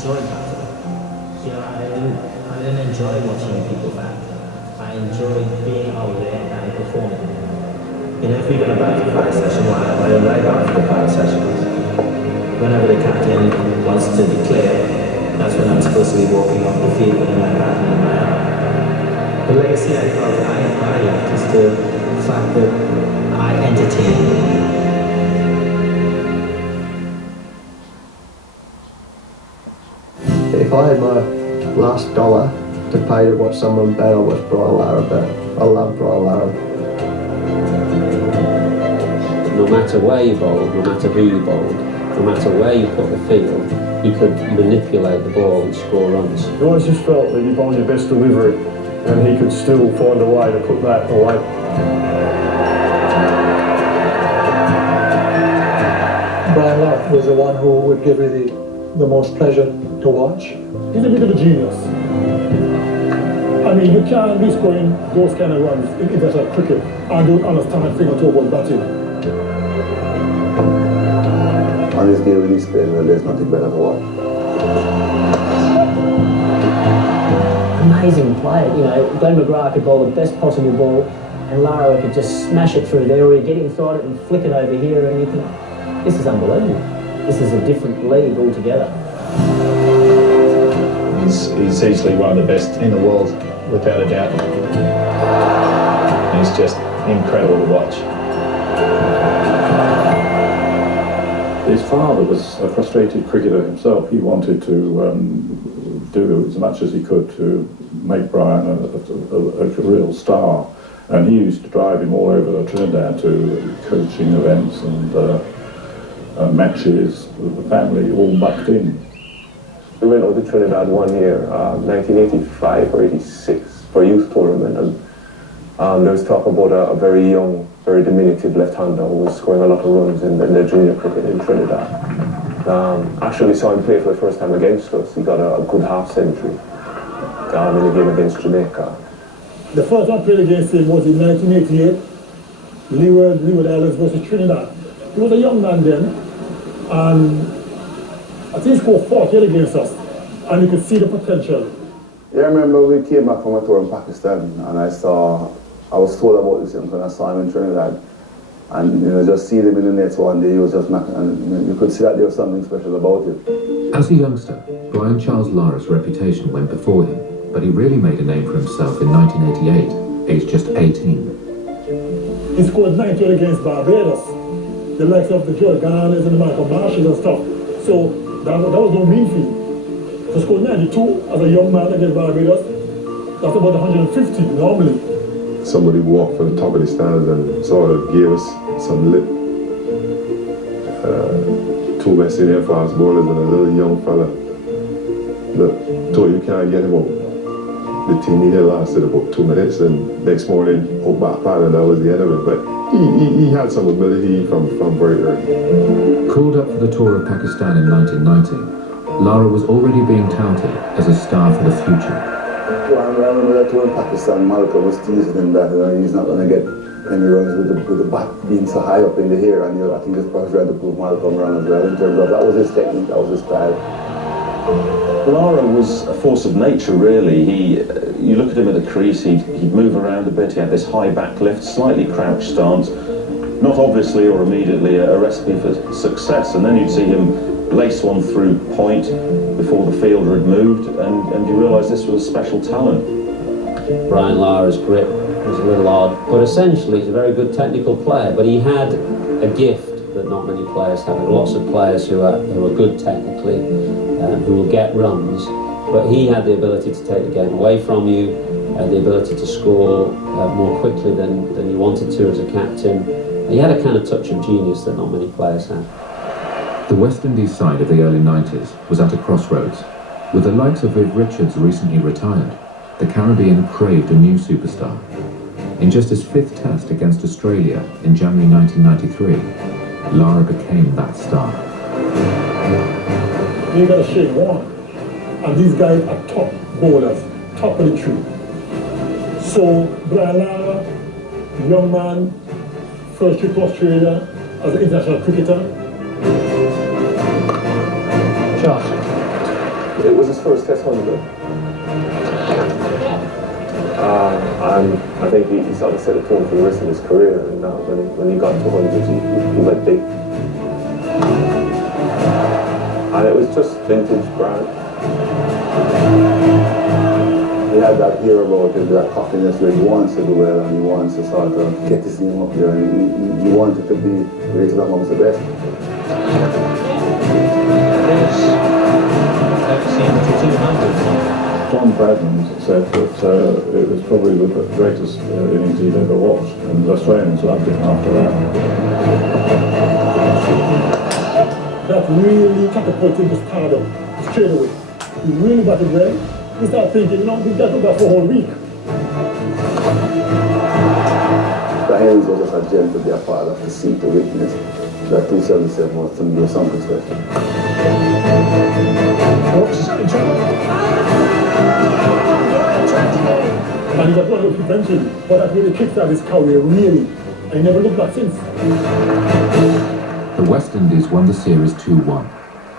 enjoy batting. You know, I didn't enjoy watching people bat. I enjoyed being out there and performing. You know, if we're going to bat for 5 sessions, I don't like after the 5 sessions. Whenever the captain wants to declare, that's when I'm supposed to be walking off the field with my bat in my arm. The legacy I felt I left is the fact that I entertained. If I had my last dollar to pay to watch someone bat, I'd watch Brian Lara bat. I love Brian Lara. No matter where you bowled, no matter who you bowled, no matter where you put the field, you could manipulate the ball and score runs. You always just felt that you bowled your best delivery and he could still find a way to put that away. Brian Lara was the one who would give you the most pleasure to watch. He's a bit of a genius. I mean, you can't be scoring those kind of runs in international cricket and don't understand a thing or two about batting. On this day when he's playing, well, there's nothing better to watch. Amazing player, you know. Glenn McGrath could bowl the best possible ball, and Lara could just smash it through there, or he'd get inside it and flick it over here, and you think, this is unbelievable. This is a different league altogether. He's easily one of the best in the world, without a doubt. He's just incredible to watch. His father was a frustrated cricketer himself. He wanted to do as much as he could to make Brian a real star. And he used to drive him all over Trinidad to coaching events and matches with the family, all mucked in. We went out to Trinidad one year, 1985 or 86, for a youth tournament, and there was talk about a very young, very diminutive left-hander who was scoring a lot of runs in the junior cricket in Trinidad. Actually saw him play for the first time against us. He got a good half-century in a game against Jamaica. The first time I played against him was in 1988, Leeward Islands versus Trinidad. He was a young man then, and I think he scored 40 against us, and you could see the potential. Yeah, I remember we came back from a tour in Pakistan, and I was told about this young man. I saw him in Trinidad, and just see him in the nets one day. He was just knocking, and you could see that there was something special about it. As a youngster, Brian Charles Lara's reputation went before him, but he really made a name for himself in 1988, aged just 18. He scored 90 against Barbados, the likes of the Joe Garners and the Michael Marshalls and stuff. So that was no mean feat. To score 92 as a young man against Barbados, that's about 150 normally. Somebody walked from the top of the stands and sort of gave us some lip. Two West Indian fast bowlers and a little young fella. Look, told you can't get him out. The team he had lasted about 2 minutes, and next morning, out back pad, and that was the end of it. But he had some ability from very early. Called up for the tour of Pakistan in 1990, Lara was already being touted as a star for the future. I remember that tour in Pakistan, Malcolm was teasing him that he's not going to get any runs with the bat being so high up in the air, and I think this probably tried to prove Malcolm wrong as well in terms of that was his technique, that was his style. Lara was a force of nature, really. You look at him at the crease, he'd move around a bit, he had this high back lift, slightly crouched stance, not obviously or immediately a recipe for success, and then you'd see him lace one through point before the fielder had moved, and you realise this was a special talent. Brian Lara's grip was a little odd, but essentially he's a very good technical player, but he had a gift that not many players have. There are lots of players who are good technically, who will get runs, but he had the ability to take the game away from you, the ability to score more quickly than you wanted to as a captain. He had a kind of touch of genius that not many players have. The West Indies side of the early 90s was at a crossroads. With the likes of Viv Richards recently retired, the Caribbean craved a new superstar. In just his 5th test against Australia in January 1993, Lara became that star. You got a Shane Warne, and these guys are top bowlers, top of the tree. So Brian Lara, young man, first trip to Australia as an international cricketer. Josh, It was his first Test 100. And I think he sort of set a tone for the rest of his career. And when he got to 100, he went big. And it was just vintage Brian. He had that here about him, that cockiness where he wants to do well and he wants to sort of get his name up there and he wanted to be rated amongst the best. John Bradman said that it was probably the greatest innings he'd ever watched, and the Australians loved it after that. That really catapulted the stardom straight away. He really got it well. We start thinking, we got to go for a whole week. The Henrys was just a gem to be a part of, to see, to witness. That 277 was to do something special. And he got one of eventually, but that really kicked out his career, really. And he never looked back since. The West Indies won the series 2-1,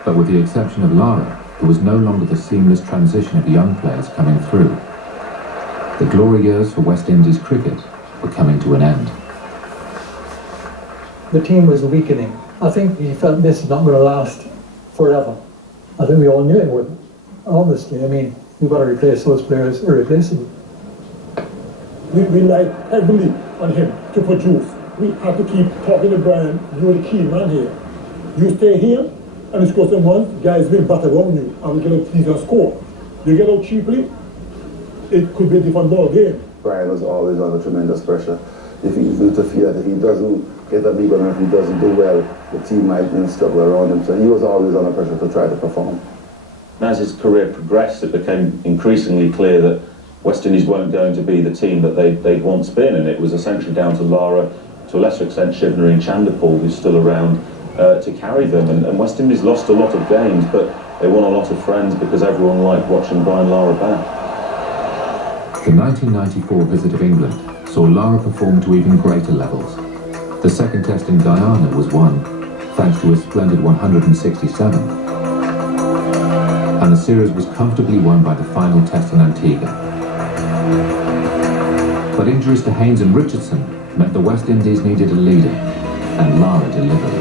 but with the exception of Lara, there was no longer the seamless transition of young players coming through. The glory years for West Indies cricket were coming to an end. The team was weakening. I think he felt this is not going to last forever. I think we all knew it wouldn't. Obviously, I mean, we've got to replace those players irreplaceable. We relied heavily on him to produce. We have to keep talking to Brian. You're the key man here. You stay here, and it's close to once, guys will bat around you, and we get a decent score. You get out cheaply, it could be a different ball game. Brian was always under tremendous pressure. If he used to feel that if he doesn't get a big one, or if he doesn't do well, the team might then struggle around him. So he was always under pressure to try to perform. As his career progressed, it became increasingly clear that West Indies weren't going to be the team that they'd once been, and it was essentially down to Lara, to a lesser extent Shivnari and Chanderpaul, who's still around, to carry them. And West Indies lost a lot of games, but they won a lot of friends because everyone liked watching Brian Lara bat. The 1994 visit of England saw Lara perform to even greater levels. The second test in Guyana was won, thanks to a splendid 167. And the series was comfortably won by the final test in Antigua. But injuries to Haynes and Richardson meant the West Indies needed a leader, and Lara delivered.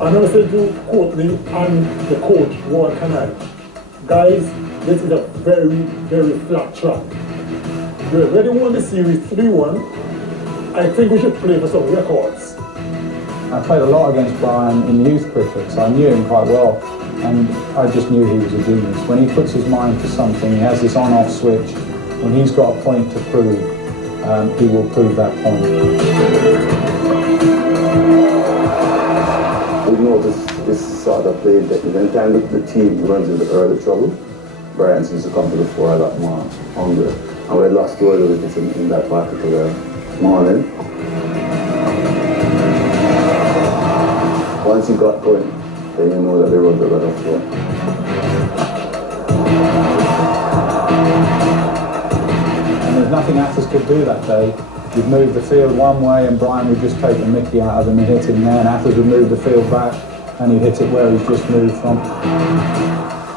I never said to Courtney and the coach, Warren Canal, guys, this is a very, very flat track. We already won the series 3-1. I think we should play for some records. I played a lot against Brian in youth cricket, so I knew him quite well, and I just knew he was a genius. When he puts his mind to something, he has this on-off switch. When he's got a point to prove, he will prove that point. We've noticed this sort of play technique. Anytime the team runs into early trouble, Brian seems to come to the fore a lot more hungry. And we had lost 2 other wickets in that particular morning. Once he got going, then you know that the runs are going to flow. And there's nothing Athers could do that day. You'd move the field one way and Brian would just take the mickey out of him and hit him there, and Athers would move the field back and he'd hit it where he's just moved from.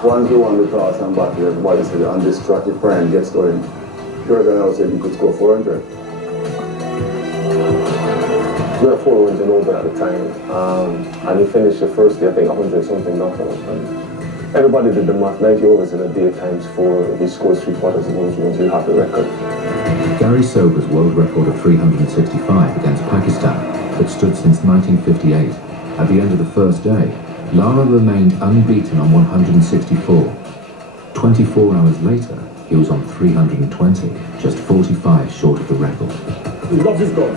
Once we won the toss and batted, everybody said on this track if Brian gets going, you're going to say he could score 400. We were 4 runs in over at the time, and he finished the first day, I think 100 something knockout. Everybody did the math, 90 overs in a day times 4. If he scores 3/4 of those runs, he'll have the record. Gary Sober's world record of 365 against Pakistan had stood since 1958. At the end of the first day, Lara remained unbeaten on 164. 24 hours later, he was on 320, just 45 short of the record. He loves his golf.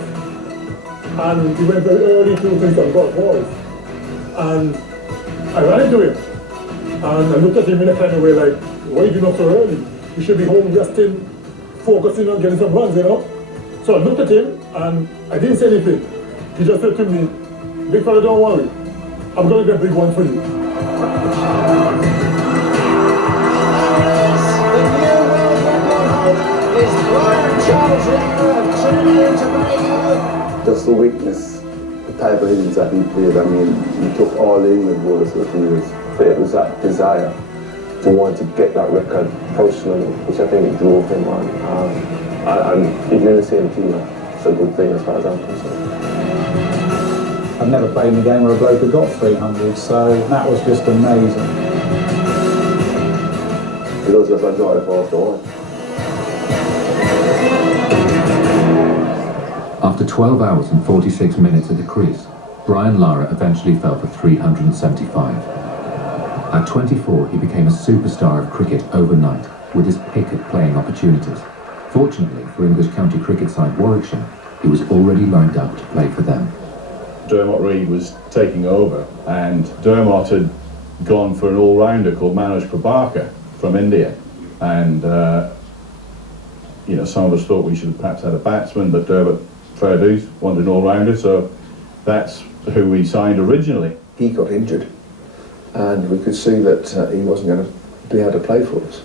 And he went very early to play some golf balls. And I ran into him. And I looked at him in a kind of way like, why are you not so early? You should be home resting, focusing on getting some runs, you know? So I looked at him and I didn't say anything. He just said to me, big fella, don't worry. I'm going to get a big one for you. Just to witness the type of innings that he played. I mean, he took all the England bowlers to the field. But it was that desire to want to get that record personally, which I think drove him on. And even in the same team, it's a good thing as far as I'm concerned. I've never played in a game where a bloke had got 300, so that was just amazing. It was just enjoy the first one. After 12 hours and 46 minutes at the crease, Brian Lara eventually fell for 375. At 24, he became a superstar of cricket overnight, with his pick of playing opportunities. Fortunately for English county cricket side Warwickshire, he was already lined up to play for them. Dermot Reid was taking over, and Dermot had gone for an all-rounder called Manoj Prabhakar from India. And, you know, some of us thought we should have perhaps had a batsman, but Dermot fair dues, wanted an all-rounder, so that's who we signed originally. He got injured, and we could see that he wasn't going to be able to play for us.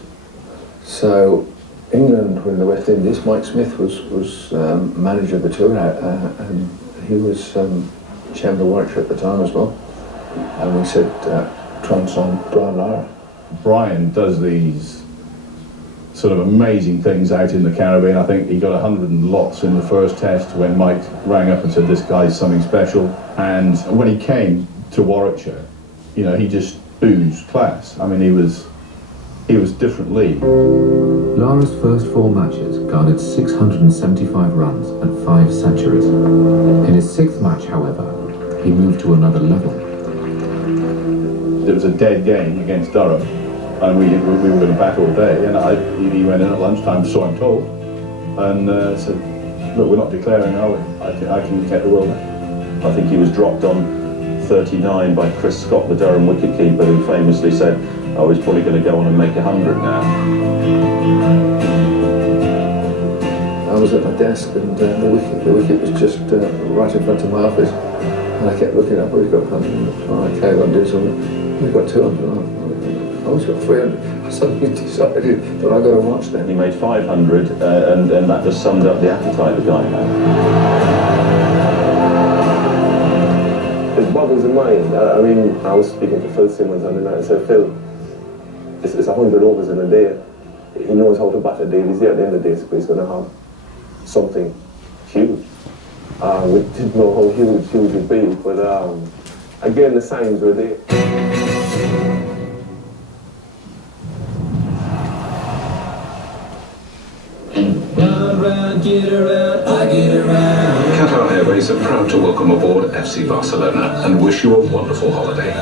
So England were in the West Indies. Mike Smith was manager of the tour, and he was chairman of Warwickshire at the time as well. And we said, try and sign Brian Lara. Brian does these sort of amazing things out in the Caribbean. I think he got 100 and lots in the first test when Mike rang up and said this guy's something special. And when he came to Warwickshire, you know, he just oozed class. I mean, he was different league. Lara's first 4 matches garnered 675 runs and 5 centuries. In his 6th match, however, he moved to another level. It was a dead game against Durham, and we were going to bat all day, and he went in at lunchtime, so I'm told, and said, look, we're not declaring, are we? I can get the world back. I think he was dropped on 39 by Chris Scott, the Durham wicketkeeper, who famously said, oh, he's probably going to go on and make 100 now. I was at my desk, and the wicket was just right in front of my office, and I kept looking up. We've got 100. Oh, okay, I'm doing something. We've got 200. Oh, he's got 300. I suddenly decided that I've got to watch them. He made 500, and that just summed up the appetite the guy had. It boggles the mind. I mean, I was speaking to Phil Simmons on the night. I said, Phil, it's 100 overs in a day. He knows how to bat a day. He's there at the end of the day, so he's going to have something huge. We didn't know how huge it would be, but again, the signs were there. Qatar Airways are proud to welcome aboard FC Barcelona and wish you a wonderful holiday.